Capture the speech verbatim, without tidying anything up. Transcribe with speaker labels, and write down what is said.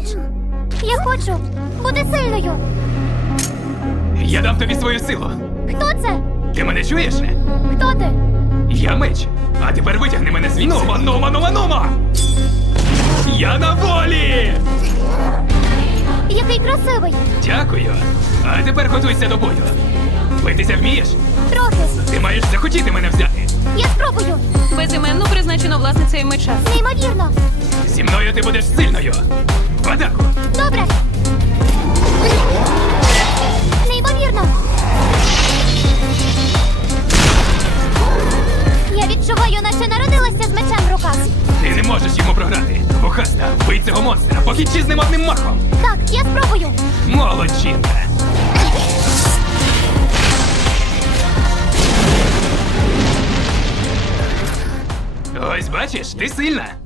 Speaker 1: меч? Я хочу бути сильною.
Speaker 2: Я дам тобі свою силу.
Speaker 1: Хто це?
Speaker 2: Ти мене чуєш?
Speaker 1: Хто ти?
Speaker 2: Я меч. А тепер витягни мене звідси. Нума, нума, нума, нума! Я на волі!
Speaker 1: Який красивий.
Speaker 2: Дякую. А тепер готуйся до бою. Битися вмієш?
Speaker 1: Трохи.
Speaker 2: Ти маєш захотіти мене взяти.
Speaker 1: Я спробую.
Speaker 3: Безіменну призначено власницею меча.
Speaker 1: Неймовірно.
Speaker 2: Зі мною ти будеш сильною. В атаку.
Speaker 1: Добре. Неймовірно. Я відчуваю, наче народилася з мечем в руках.
Speaker 2: Ти не можеш йому програти. Бухаста, вбий цього монстра, покінчи з ним одним махом.
Speaker 1: Так, я спробую.
Speaker 2: Молодчинка. Ось бачиш, ти сильна.